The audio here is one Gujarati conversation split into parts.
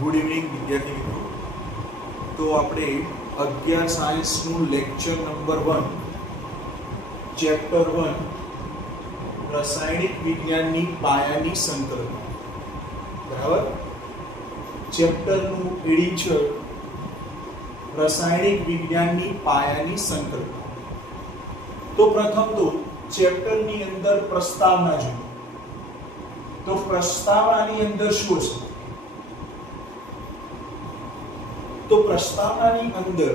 ગુડ ઇવનિંગ, વિદ્યાર્થી મિત્રો. તો આપણે અગિયાર સાયન્સનું lecture number one chapter one રાસાયણિક વિજ્ઞાનની પાયાની સંકલ્પના બરાબર? ચેપ્ટરનું એડી છે રાસાયણિક વિજ્ઞાનની પાયાની સંકલ્પના તો પ્રથમ તો ચેપ્ટરની અંદર પ્રસ્તાવના જોઈએ. તો પ્રસ્તાવનાની અંદર શું છે તો પ્રસ્તાવનાની અંદર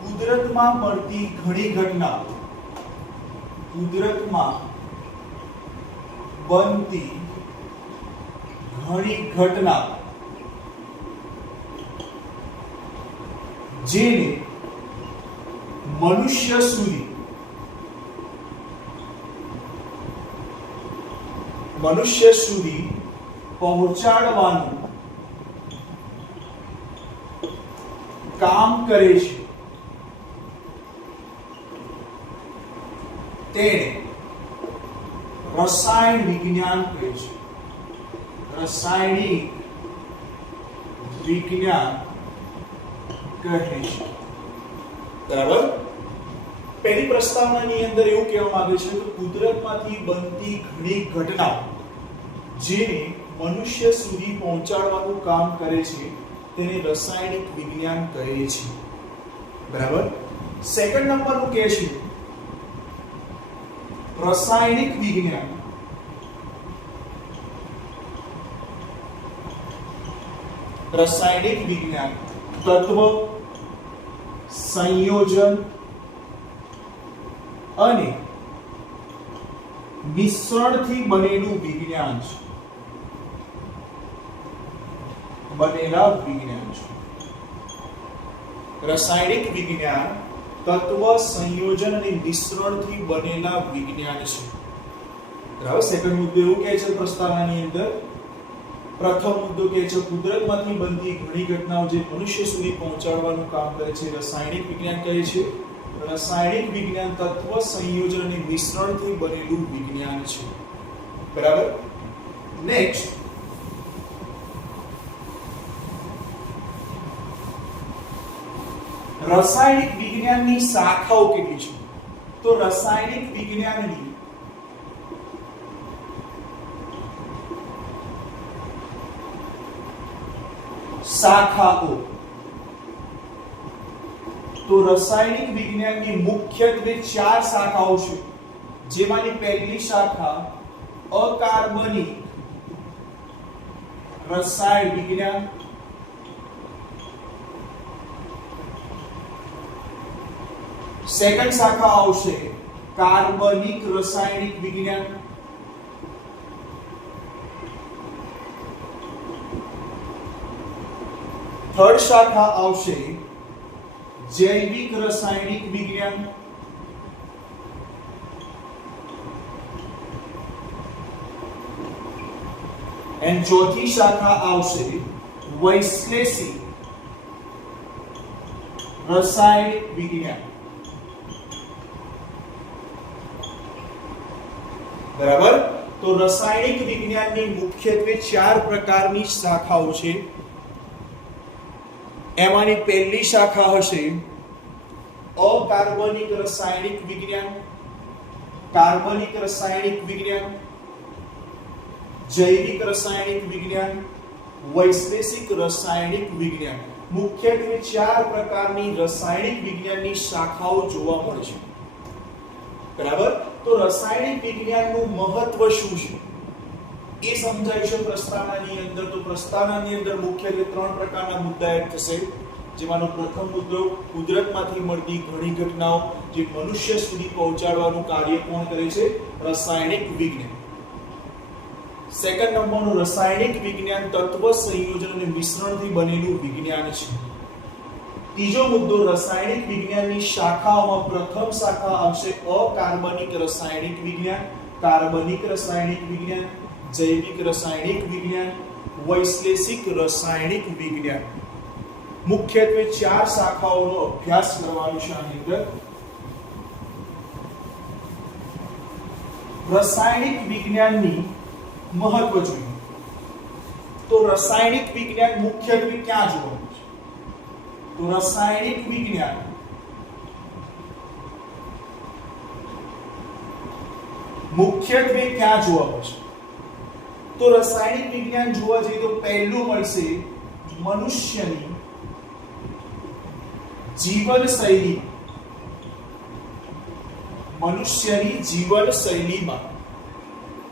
કુદરતમાં મળતી ઘણી ઘટના કુદરતમાં બનતી ઘણી ઘટના જેને મનુષ્ય સુધી મનુષ્ય સુધી પહોંચાડવાનું કામ કરે છે. તેને રસાયણ વિજ્ઞાન કહે છે. રસાયણિક વિજ્ઞાન કહે છે. બરાબર? પહેલી પ્રસ્તાવનાની અંદર એવું કહેવામાં આવે છે કે કુદરતમાંથી બનતી ઘણી ઘટનાઓ જેને મનુષ્ય સુધી પહોંચાડવાનું કામ કરે છે તેને રસાયણિક વિજ્ઞાન કહીએ છીએ બરાબર? સેકન્ડ નંબરનું કહે છે. રસાયણિક વિજ્ઞાન. રસાયણિક વિજ્ઞાન. તત્વ, સંયોજન અને મિશ્રણથી બનેલું વિજ્ઞાન છે. બનેલા વિજ્ઞાન છે. રાસાયણિક વિજ્ઞાન તત્વ સંયોજન અને મિશ્રણથી બનેલા વિજ્ઞાન છે. બરાબર? સેકન્ડ મુદ્દો એવું કહે છે પ્રસ્તાવનાની અંદર. પ્રથમ મુદ્દો કહે છે કુદરતમાંથી બનતી ઘણી ઘટનાઓ જે મનુષ્ય સુધી પહોંચાડવાનું કામ કરે છે. રાસાયણિક વિજ્ઞાન કહે છે. રાસાયણિક વિજ્ઞાન તત્વ સંયોજન અને મિશ્રણથી બનેલું વિજ્ઞાન છે. બરાબર? નેક્સ્ટ રાસાયણિક વિજ્ઞાનની શાખાઓ કેટલી છે? તો રસાયણિક વિજ્ઞાનની શાખાઓ. તો રસાયણિક વિજ્ઞાનની મુખ્યત્વે ચાર શાખાઓ છે. જેમાંની પહેલી શાખા અકાર્બનિક રસાયણ વિજ્ઞાન સેકન્ડ શાખા આવશે કાર્બનિક રાસાયણિક વિજ્ઞાન થર્ડ શાખા આવશે જૈવિક રાસાયણિક વિજ્ઞાન એન્ડ ચોથી શાખા આવશે વૈશ્લેષિક રાસાયણિક વિજ્ઞાન બરાબર? તો રાસાયણિક વિજ્ઞાનની મુખ્યત્વે ચાર પ્રકારની શાખાઓ છે. એમાંની પહેલી શાખા હશે અકાર્બનિક રાસાયણિક વિજ્ઞાન, કાર્બનિક રાસાયણિક વિજ્ઞાન, જૈવિક રાસાયણિક વિજ્ઞાન, વૈશ્લેષિક રાસાયણિક વિજ્ઞાન. મુખ્યત્વે ચાર પ્રકારની રાસાયણિક વિજ્ઞાનની શાખાઓ જોવા મળે છે. બરાબર? તો રાસાયણિક વિજ્ઞાનનું મહત્વ શું છે? એ સમજાવીશું પ્રસ્તાવનાની અંદર. તો પ્રસ્તાવનાની અંદર મુખ્યત્વે ત્રણ પ્રકારના મુદ્દા એડ થશે. જેમાંનો પ્રથમ મુદ્દો, કુદરતમાંથી મળતી ઘણી ઘટનાઓ જે મનુષ્ય સુધી પહોંચાડવાનું કાર્ય કોણ કરે છે? રાસાયણિક વિજ્ઞાન. સેકન્ડ નંબરનું રાસાયણિક વિજ્ઞાન તત્વ સંયોજન અને મિશ્રણથી બનેલું વિજ્ઞાન છે. ત્રીજો મુદ્દો, રાસાયણિક વિજ્ઞાનની શાખાઓમાં પ્રથમ શાખા આવશે અકાર્બનિક રાસાયણિક વિજ્ઞાન, કાર્બનિક રાસાયણિક વિજ્ઞાન, જૈવિક રાસાયણિક વિજ્ઞાન, વૈશ્લેષિક રાસાયણિક વિજ્ઞાન. મુખ્યત્વે ચાર શાખાઓનો અભ્યાસ કરવાનો છે આની અંદર. રાસાયણિક વિજ્ઞાનની મહત્વ જોઈએ. તો રાસાયણિક વિજ્ઞાન મુખ્યત્વે ક્યાં જોવા તો રાસાયણિક વિજ્ઞાન મુખ્યત્વે ક્યાં જોવા મળશે? તો રાસાયણિક વિજ્ઞાન જોવા જઈએ તો પહેલું મળશે મનુષ્યની જીવન શૈલી મનુષ્યની જીવન શૈલીમાં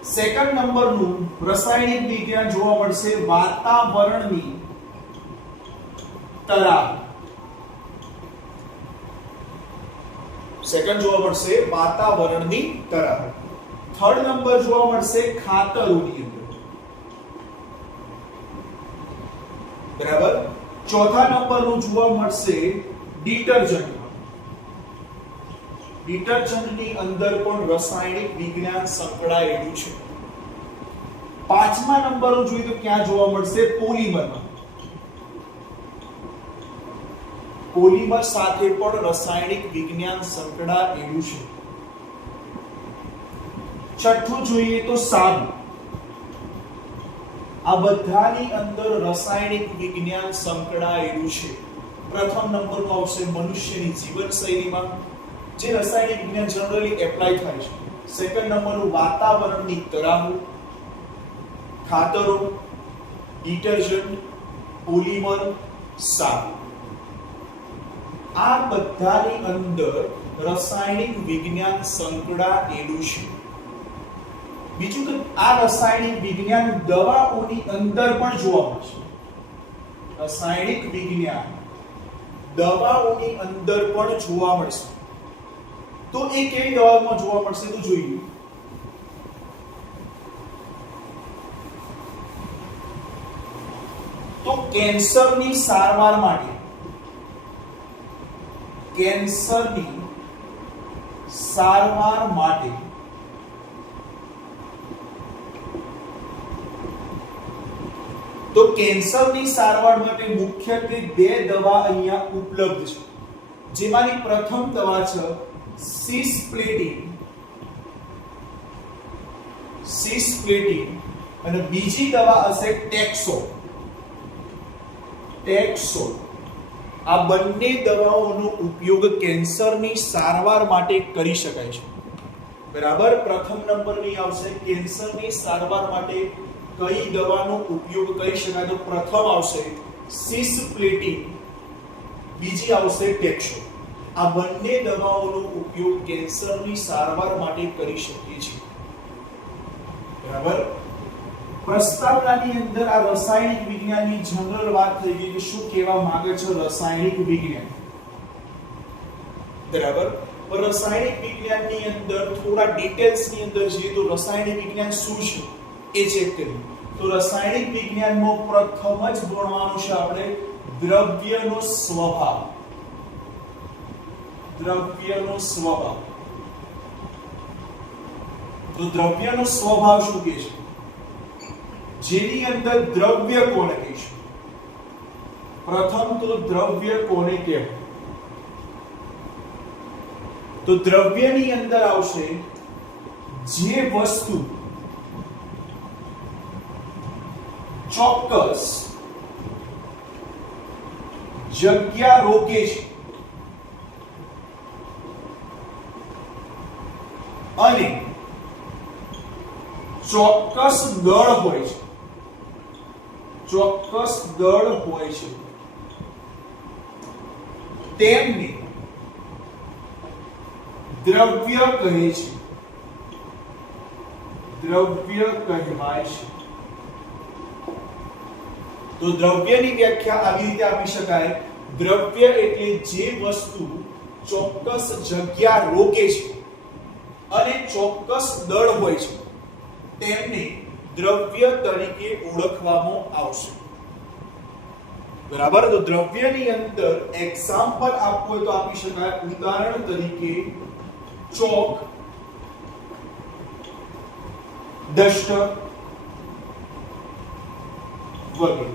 સેકન્ડ નંબરનું રાસાયણિક વિજ્ઞાન જોવા મળશે વાતાવરણની તરાહ સેકન્ડ જોવા મળશે વાતાવરણની તરાહ થર્ડ નંબર જોવા મળશે ખાતરોની અંદર. બરાબર? ચોથા નંબરનું જોવા મળશે ડિટર્જન્ટ. ડિટર્જન્ટની અંદર પણ રાસાયણિક વિજ્ઞાન સંકળાયેલું છે. પાંચમા નંબરનું જોઈએ તો ક્યાં જોવા મળશે? પોલિમરમાં. પોલિમર સાથે પણ રસાયણિક વિજ્ઞાન સંકળાયેલું છે. છઠ્ઠું જોઈએ તો સાબુ. આ બધાની અંદર રસાયણિક વિજ્ઞાન સંકળાયેલું છે. પ્રથમ નંબરનું આવશે મનુષ્યની જીવનશૈલીમાં, જે રાસાયણિક વિજ્ઞાન જનરલી એપ્લાય થાય છે. સેકન્ડ નંબરનું વાતાવરણની તરાહો, ખાતરો ડિટર્જન્ટ પોલિમર સાબુ. આ બધાની અંદર રસાયણિક વિજ્ઞાન સંકળાયેલું છે. બીજું કે આ રસાયણિક વિજ્ઞાન દવાઓની અંદર પણ જોવા મળશે રાસાયણિક વિજ્ઞાન દવાઓની અંદર પણ જોવા મળશે તો એ કેવી દવામાં જોવા મળશે તો જોઈએ. તો કેન્સરની સારવાર માટે કેન્સરની સારવાર માટે તો કેન્સરની સારવાર માટે મુખ્યત્વે બે દવા અહીંયા ઉપલબ્ધ છે. જેમાંની પ્રથમ દવા છે સિસ્પ્લેટિન. સિસ્પ્લેટિન. અને બીજી દવા હશે ટેક્સો. ટેક્સો. આ બંને દવાઓનો ઉપયોગ કેન્સરની સારવાર માટે કરી શકાય છે. બરાબર? પ્રથમ નંબરની આવશે કેન્સરની સારવાર માટે કઈ દવાનો ઉપયોગ કરી શકાય? તો પ્રથમ આવશે સિસપ્લેટિન બીજી આવશે ટેક્સો. આ બંને દવાઓનો ઉપયોગ કેન્સરની સારવાર માટે કરી શકીએ છીએ. બરાબર? પ્રસ્તાવનાની અંદર આ રાસાયણિક વિજ્ઞાનની જનરલ વાત થઈ ગઈ કે શું કહેવા માંગે છે રાસાયણિક વિજ્ઞાન? બરાબર. રસાયણિક વિજ્ઞાનની અંદર થોડા ડિટેલ્સની અંદર જઈએ તો રાસાયણિક વિજ્ઞાન શું છે? એ ચેક કરીએ. તો રાસાયણિક વિજ્ઞાનમાં પ્રથમ જ ભણવાનું છે આપણે દ્રવ્યનો સ્વભાવ. દ્રવ્યનો સ્વભાવ. તો દ્રવ્યનો સ્વભાવ શું કહે છે? જેની અંદર દ્રવ્ય કોને કહીશું પ્રથમ તો દ્રવ્ય કોને કહેવાય તો દ્રવ્યની અંદર આવશે જે વસ્તુ ચોક્કસ જગ્યા રોકે છે. અને ચોક્કસ દળ હોય છે. ચોક્કસ દળ હોય છે. તેમને દ્રવ્ય કહે છે. દ્રવ્ય કહેવાય છે. તો દ્રવ્યની વ્યાખ્યા આવી રીતે આપી શકાય. દ્રવ્ય એટલે જે વસ્તુ ચોક્કસ જગ્યા રોકે છે અને ચોક્કસ દળ હોય છે. તેમને દ્રવ્ય તરીકે ઓળખવામાં આવશે. બરાબર? તો દ્રવ્યની અંદર એક્ઝામ્પલ આપવું હોય તો આપી શકાય. ઉદાહરણ તરીકે ચોક ડસ્ટર વગેરે.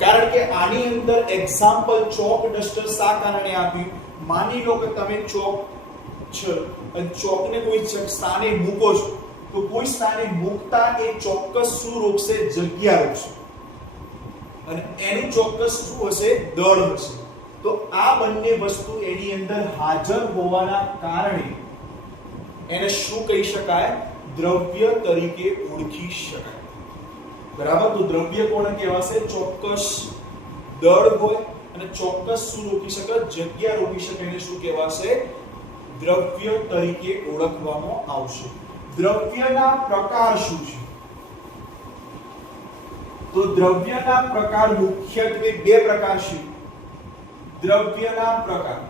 કારણ કે આની અંદર એક્ઝામ્પલ ચોક ડસ્ટર શા કારણે આપ્યું? માની લો કે તમે ચોક અને ચોકને કોઈ સ્થાને મૂકો છો, તો કોઈ સ્થાને મૂકતા એ ચોક્કસ શું રોકશે? જગ્યા રોકશે. અને એનું ચોક્કસ શું હશે? દળ હશે. તો આ બંને વસ્તુ એની અંદર હાજર હોવાના કારણે એને શું કહી શકાય? દ્રવ્ય તરીકે ઓળખી શકાય. બરાબર? તો દ્રવ્ય કોણ કહેવાશે? ચોક્કસ દળ હોય અને ચોક્કસ શું રોકી શકે? જગ્યા રોકી શકે એને શું કહેવાશે? દ્રવ્ય તરીકે ઓળખવામાં આવશે. દ્રવ્યના પ્રકાર શું છે? તો દ્રવ્યના પ્રકાર મુખ્યત્વે બે પ્રકાર છે. દ્રવ્યના પ્રકાર.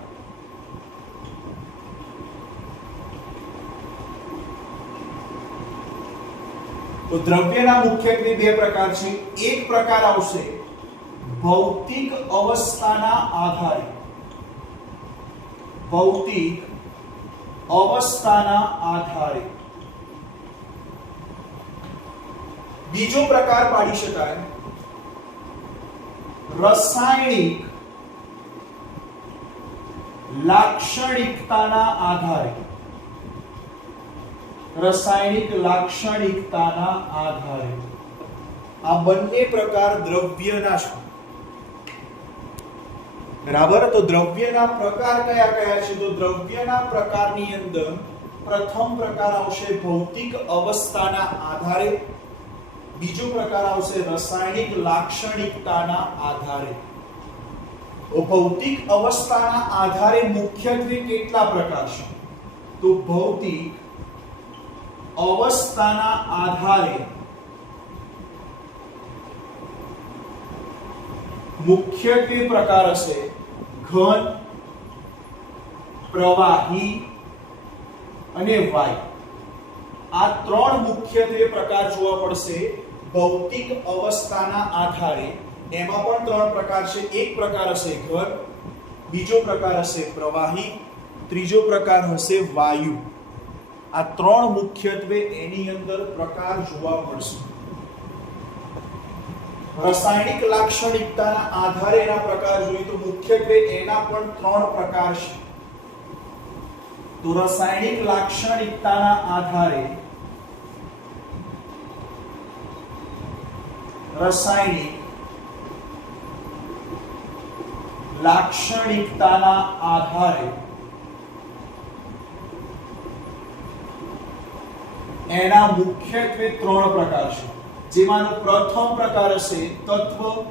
તો દ્રવ્યના મુખ્યત્વે બે પ્રકાર છે. એક પ્રકાર આવશે ભૌતિક અવસ્થાના આધારે. ભૌતિક અવસ્થાના આધારે. બીજો પ્રકાર પાડી શકાય. રાસાયણિક લાક્ષણિકતાના આધારે. રાસાયણિક લાક્ષણિકતાના આધારે. આ બંને પ્રકાર દ્રવ્યના છે. બરાબર? તો દ્રવ્યના પ્રકાર કયા કયા છે? તો દ્રવ્યના પ્રકારની અંદર પ્રથમ પ્રકાર આવશે ભૌતિક અવસ્થાના આધારે. બીજો પ્રકાર આવશે રાસાયણિક લાક્ષણિકતાના આધારે. ભૌતિક અવસ્થાના આધારે મુખ્યત્વે કેટલા પ્રકાર છે? તો ભૌતિક અવસ્થાના આધારે મુખ્યત્વે પ્રકાર હશે ઘન, પ્રવાહી અને વાયુ. આ ત્રણ મુખ્યત્વે પ્રકાર જોવા પડશે ભૌતિક અવસ્થાના આધારે. એમાં પણ ત્રણ પ્રકાર છે. એક પ્રકાર હશે ઘન, બીજો પ્રકાર હશે પ્રવાહી, ત્રીજો પ્રકાર હશે વાયુ. આ ત્રણ મુખ્યત્વે એની અંદર પ્રકાર જોવા મળશે. રાસાયણિક લાક્ષણિકતાના આધારે એના પ્રકાર જોઈએ તો મુખ્યત્વે એના પણ ત્રણ પ્રકાર છે. તો રાસાયણિક લાક્ષણિકતાના આધારે રાસાયણિક લાક્ષણિકતાના આધારે એના મુખ્યત્વે ત્રણ પ્રકાર છે. જેમાંનો પ્રથમ પ્રકાર હશે તત્વ,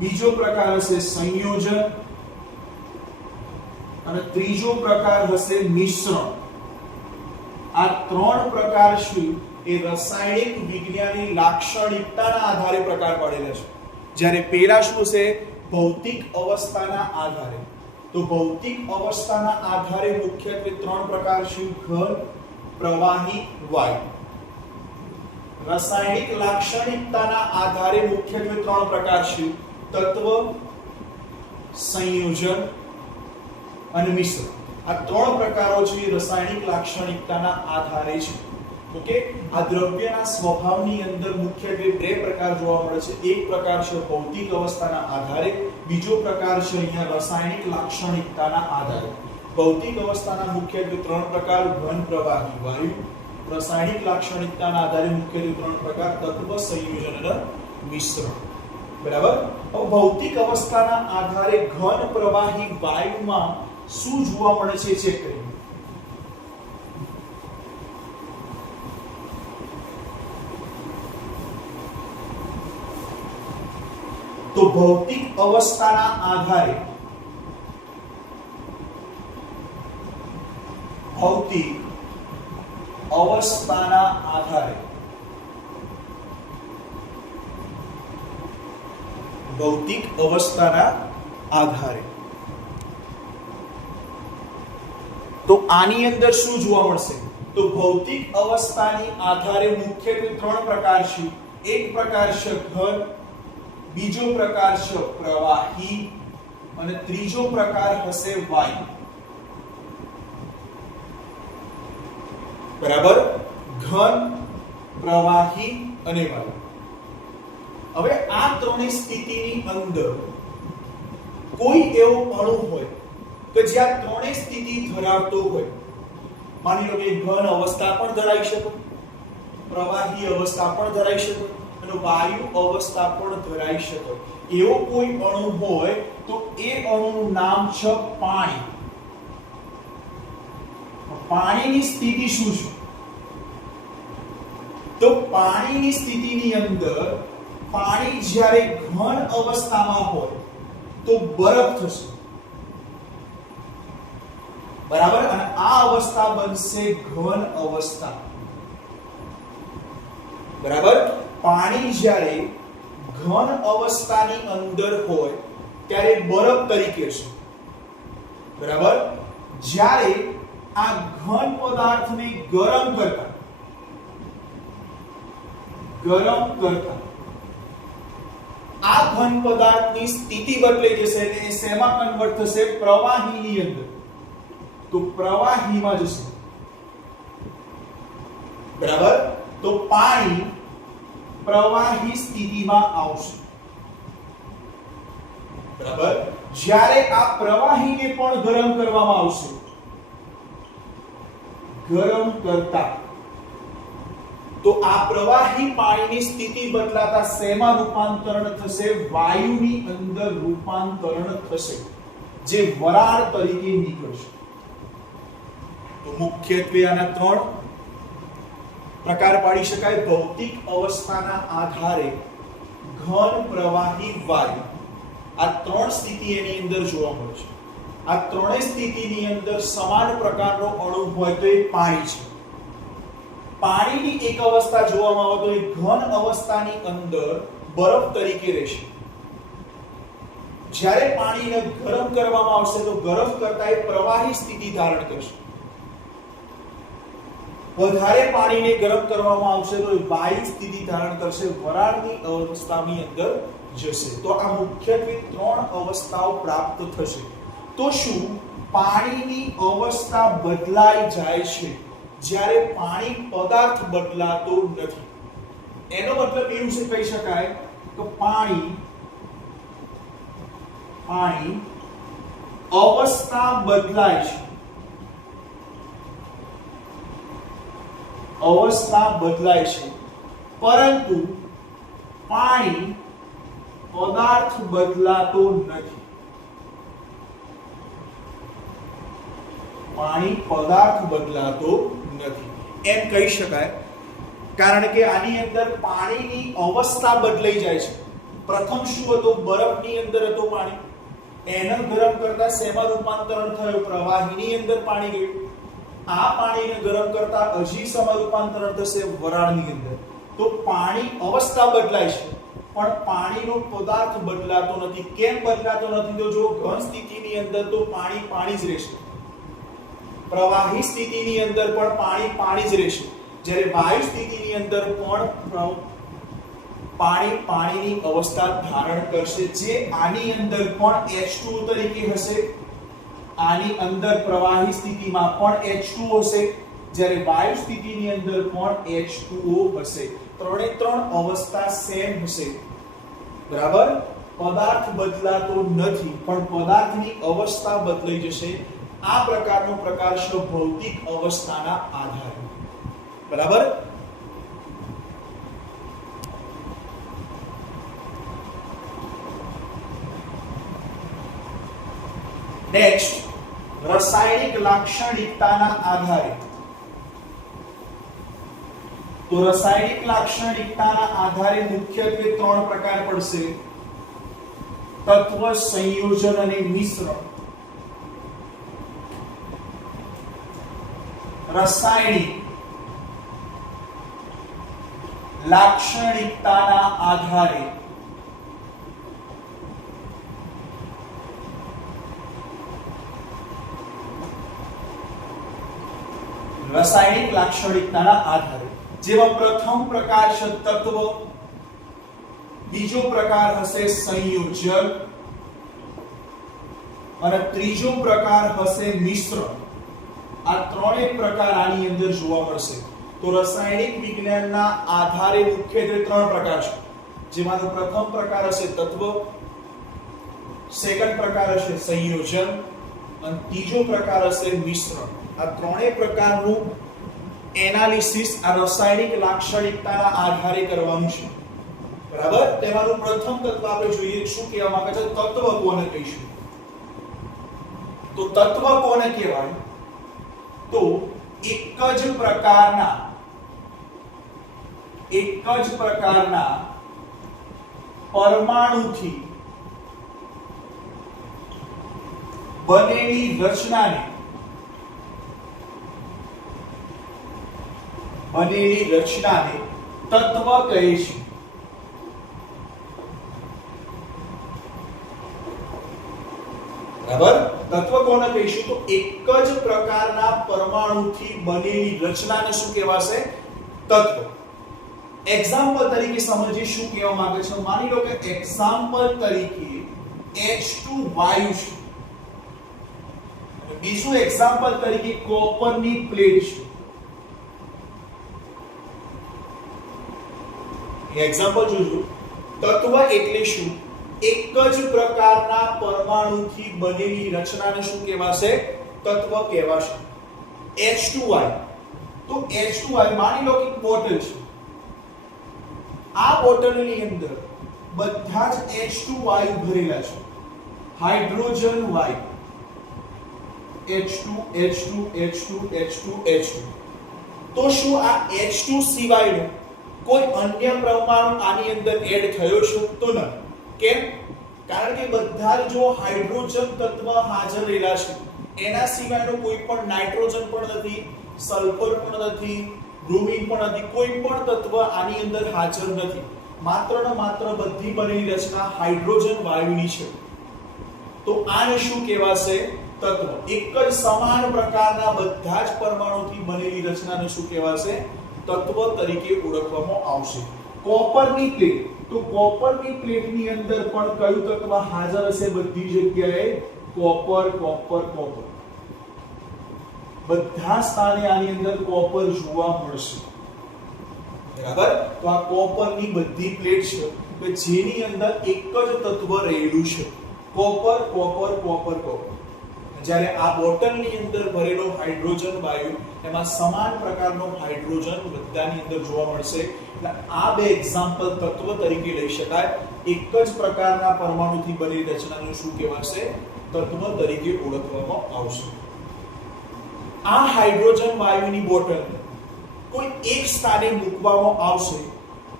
બીજો પ્રકાર હશે સંયોજન, અને ત્રીજો પ્રકાર હશે મિશ્રણ. આ ત્રણ પ્રકાર શું? એ રાસાયણિક વિજ્ઞાનની લાક્ષણિકતાના આધારે પ્રકાર પડેલા છે. જ્યારે પેલા શું છે ભૌતિક અવસ્થાના આધારે. તો ભૌતિક અવસ્થાના આધારે મુખ્યત્વે ત્રણ પ્રકાર શું? ઘન, પ્રવાહી, વાયુ. રાસાયણિક લાક્ષણિકતાના આધારે મુખ્યત્વે ત્રણ પ્રકાર છે, તત્વ, સંયોજન અને મિશ્ર આ ત્રણ પ્રકારો છે રાસાયણિક લાક્ષણિકતાના આધારે છે. ઓકે આ દ્રવ્યના સ્વભાવની અંદર મુખ્યત્વે બે પ્રકાર જોવા મળે છે. એક પ્રકાર છે ભૌતિક અવસ્થાના આધારે, બીજો પ્રકાર છે અહીંયા રાસાયણિક લાક્ષણિકતાના આધારે. ભૌતિક અવસ્થાના મુખ્યત્વે ત્રણ પ્રકાર ઘન પ્રવાહી વાયુ રાસાયણિક લાક્ષણિકતાના આધારે મુખ્યત્વે ત્રણ પ્રકાર તત્વ સંયોજન અને મિશ્રણ. બરાબર? હવે ભૌતિક અવસ્થાના આધારે ઘન પ્રવાહી વાયુમાં શું જોવા મળે છે ચેક તો ભૌતિક અવસ્થાના આધારે ભૌતિક અવસ્થાના આધારે. ભૌતિક અવસ્થાના આધારે. તો આની અંદર શું જોવા મળશે? તો ભૌતિક અવસ્થાની આધારે મુખ્યત્વે ત્રણ પ્રકાર છે. એક પ્રકાર છે ઘન બીજો પ્રકાર છે પ્રવાહી અને ત્રીજો પ્રકાર હશે વાયુ. બરાબર? ઘન, પ્રવાહી અને વાયુ. હવે આ ત્રણેય સ્થિતિની અંદર કોઈ એવો અણુ હોય કે જ્યાં ત્રણેય સ્થિતિ ધરાવતો હોય. માની લો કે ઘન અવસ્થા પણ ધરાવી શકે, પ્રવાહી અવસ્થા પણ ધરાવી શકે અને વાયુ અવસ્થા પણ ધરાવી શકે. એવો કોઈ અણુ હોય તો એ અણુનું નામ છે પાણી. પાણીની સ્થિતિ શું છે? તો પાણીની સ્થિતિની અંદર પાણી જ્યારે ઘન અવસ્થામાં હોય, તો બરફ થશે. બરાબર? અને આ અવસ્થા બનશે ઘન અવસ્થા. બરાબર? પાણી જ્યારે ઘન અવસ્થાની અંદર હોય, ત્યારે બરફ તરીકે છે. બરાબર? જ્યારે આ ઘન પદાર્થને ગરમ કરતા. ગરમ કરતા. આ ઘન પદાર્થની સ્થિતિ બદલાઈ જશે અને શેમાં કન્વર્ટ થશે પ્રવાહીની અંદર. તો પ્રવાહીમાં જશે. બરાબર? તો પાણી પ્રવાહી સ્થિતિમાં આવશે. બરાબર? જ્યારે આ પ્રવાહીને પણ ગરમ કરવામાં આવશે ગરમ કરતા. તો આ પ્રવાહી પાણીની સ્થિતિ બદલાતા શેમાં રૂપાંતરણ થશે? વાયુની અંદર રૂપાંતરણ થશે. જે વરાળ તરીકે નીકળશે. તો મુખ્યત્વે આના ત્રણ પ્રકાર પાડી શકાય. ભૌતિક અવસ્થાના આધારે ઘન પ્રવાહી વાયુ. આ ત્રણ સ્થિતિ એની અંદર જોવા મળે છે. આ ત્રણેય સ્થિતિની અંદર સમાન પ્રકારનો અણુ હોય તો એ પાણી છે. પાણીની એક અવસ્થા જોવામાં આવે તો એ ઘન અવસ્થાની અંદર બરફ તરીકે રહેશે. જ્યારે પાણીને ગરમ કરવામાં આવશે તો ગરમ કરતા એ પ્રવાહી સ્થિતિ ધારણ કરશે. વધારે પાણીને ગરમ કરવામાં આવશે તો વાયુ સ્થિતિ ધારણ કરશે, વરાળની અવસ્થાની અંદર જશે. તો આ મુખ્યત્વે ત્રણ અવસ્થાઓ પ્રાપ્ત થશે. તો શું પાણીની અવસ્થા બદલાઈ જાય છે? જ્યારે પાણી પદાર્થ બદલાતો નથી. એનો મતલબ એવું છે, કહી શકાય કે પાણી પાણી અવસ્થા બદલાય છે. અવસ્થા બદલાય છે. પરંતુ પાણી પદાર્થ બદલાતો નથી. પાણી પદાર્થ બદલાતો નથી. એમ કહી શકાય. કારણ કે આની અંદર પાણીની અવસ્થા બદલાઈ જાય છે. પ્રથમ શું હતું? બરફની અંદર હતું પાણી. એને ગરમ કરતા શેમાં રૂપાંતરણ થયું? પ્રવાહીની અંદર પાણી ગયું. આ પાણીને ગરમ કરતા હજી સમા રૂપાંતરણ થશે? વરાળની અંદર. તો પાણી અવસ્થા બદલાય છે. પણ પાણીનો પદાર્થ બદલાતો નથી. કેમ બદલાતો નથી? તો જો ઘન સ્થિતિની અંદર તો પાણી પાણી જ રહેશે. પ્રવાહી સ્થિતિની અંદર પણ પાણી પાણી જ રહેશે. જ્યારે વાયુ સ્થિતિની અંદર પણ પાણી પાણીની અવસ્થા ધારણ કરશે. જે આની અંદર પણ H2O તરીકે હશે. આની અંદર પ્રવાહી સ્થિતિમાં પણ H2O હશે. જ્યારે વાયુ સ્થિતિની અંદર પણ H2O હશે. ત્રણે ત્રણ અવસ્થા સેમ હશે. બરાબર? પદાર્થ બદલાતો નથી, પણ પદાર્થની અવસ્થા બદલાઈ જશે. આ પ્રકારનો પ્રકાર છે ભૌતિક અવસ્થાના આધારે. બરાબર? નેક્સ્ટ રાસાયણિક લાક્ષણિકતાના આધારે. તો રાસાયણિક લાક્ષણિકતાના આધારે મુખ્યત્વે ત્રણ પ્રકાર પડશે. તત્વ, સંયોજન અને મિશ્રણ. રાસાયણિક લાક્ષણિકતાના આધારે રાસાયણિક લાક્ષણિકતાના આધારે જેમાં પ્રથમ પ્રકાર છે તત્વ, બીજો પ્રકાર હશે સંયોજક અને ત્રીજો પ્રકાર હશે મિશ્રણ. આ ત્રણેય પ્રકાર આની અંદર જોવા મળશે. તો રાસાયણિક વિજ્ઞાનના આધારે મુખ્યત્વે ત્રણ પ્રકાર છે જેમાંનો પ્રથમ પ્રકાર હશે તત્વ સેકન્ડ પ્રકાર હશે સંયોજન, અને ત્રીજો પ્રકાર હશે મિશ્રણ. આ ત્રણેય પ્રકારનું એનાલિસિસ આ રાસાયણિક લાક્ષણિકતાના આધારે કરવાનું છે. બરાબર? તેમાંનું પ્રથમ તત્વ આપણે જોઈએ, શું કહેવા માંગે છે? તત્વ કોને કહીશું? તો તત્વ કોને કહેવાય? તો એક જ પ્રકારના, એક જ પ્રકારના પરમાણુથી બનેલી રચનાને બનેલી રચનાને તત્વ કહે છે. બરાબર તત્વ કોને કહીશું તો એક જ પ્રકારના પરમાણુથી બનેલી રચનાને શું કહેવાશે? તત્વ. એક્ઝામ્પલ તરીકે સમજી શું કહેવા માંગે છે? માની લો કે એક્ઝામ્પલ તરીકે H2 વાયુ છે. બીજું એક્ઝામ્પલ તરીકે કોપરની પ્લેટ છે. એક્ઝામ્પલ જોજો. તત્વ એટલે શું? એક જ પ્રકારના પરમાણુથી બનેલી રચનાને શું કહેવાશે? તત્વ કહેવાશે. H2I તો H2I માની લો કે બોટલ છે. આ બોટલની અંદર બધા જ H2 વાયુ ભરેલા છે. હાઇડ્રોજન વાયુ H2 H2 H2 H2 H2 તો શું આ H2 સિવાયનો કોઈ અન્ય પરમાણુ આની અંદર એડ થયો છે? તો ન કેમ? કારણ કે બધા જો હાઇડ્રોજન તત્વ હાજર રહેલા છે, એના સિવાયનો કોઈ પણ નાઇટ્રોજન પણ નથી, સલ્ફર પણ નથી, બ્રોમિન પણ નથી, કોઈ પણ તત્વ આની અંદર હાજર નથી. માત્ર ને માત્ર બધી બનેલી રચના હાઇડ્રોજન વાયુની છે. તો આને શું કહેવાશે તત્વ? એક જ સમાન પ્રકારના બધા જ પરમાણુથી બનેલી રચનાને શું કહેવાશે? તત્વ તરીકે ઓળખવામાં આવશે. કોપરની પ્લેટ. તો કોપરની પ્લેટની અંદર પણ કયું તત્વ હાજર હશે બધી જગ્યાએ? Copper copper copper. બધા સ્થાને આની અંદર કોપર જોવા મળશે. બરાબર? તો આ કોપરની બધી પ્લેટ છે કે જેની અંદર એક જ તત્વ રહેલું છે. Copper copper copper copper. જ્યારે આ બોટલની અંદર ભરેલો હાઇડ્રોજન વાયુ, એમાં સમાન પ્રકારનો હાઇડ્રોજન બધાની અંદર જોવા મળશે. એટલે આ બે એક્ઝામ્પલ તત્વ તરીકે લઈ શકાય. એક જ પ્રકારના પરમાણુથી બનેલી રચનાનું શું કહેવાશે? તત્વ તરીકે ઓળખવામાં આવશે. આ હાઇડ્રોજન વાયુની બોટલ કોઈ એક સ્થાને મૂકવામાં આવશે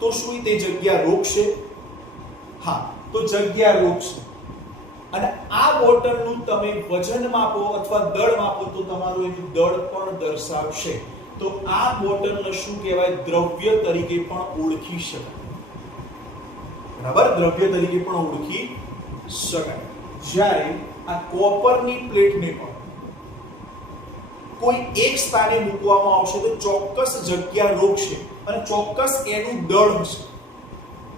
તો શું તે જગ્યા રોકશે? હા, તો જગ્યા રોકશે. અને આ બોટલનું તમે વજન માપો અથવા દળ માપો તો તમારું એનું દળ પણ દર્શાવશે. તો આ બોટલને શું કહેવાય? દ્રવ્ય તરીકે પણ ઓળખી શકાય. બરાબર? દ્રવ્ય તરીકે પણ ઓળખી શકાય. જ્યારે આ કોપરની પ્લેટને પણ કોઈ એક સ્થાને મૂકવામાં આવશે તો ચોક્કસ જગ્યા રોકશે અને ચોક્કસ એનું દળ હશે.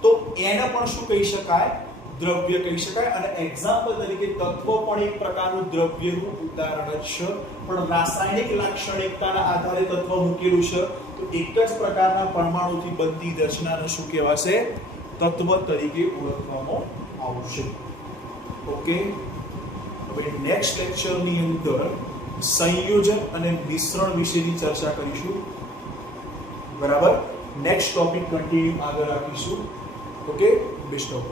તો એને પણ શું કહી શકાય? દ્રવ્ય કહી શકાય. અને એક્ઝામ્પલ તરીકે તત્વ પણ એક પ્રકારનું દ્રવ્યનું ઉદાહરણ જ છે. પણ રાસાયણિક લાક્ષણિકતાના આધારે તત્વ મૂકેલું છે. તો એક જ પ્રકારના પરમાણુથી બનતી રચનાને શું કહેવાશે? તત્વ તરીકે ઓળખવામાં આવશે. ઓકે? હવે નેક્સ્ટ લેક્ચરની અંદર સંયોજન અને મિશ્રણ વિશેની ચર્ચા કરીશું. બરાબર? નેક્સ્ટ ટોપિક કન્ટિન્યુ આગળ રાખીશું. ઓકે? Best of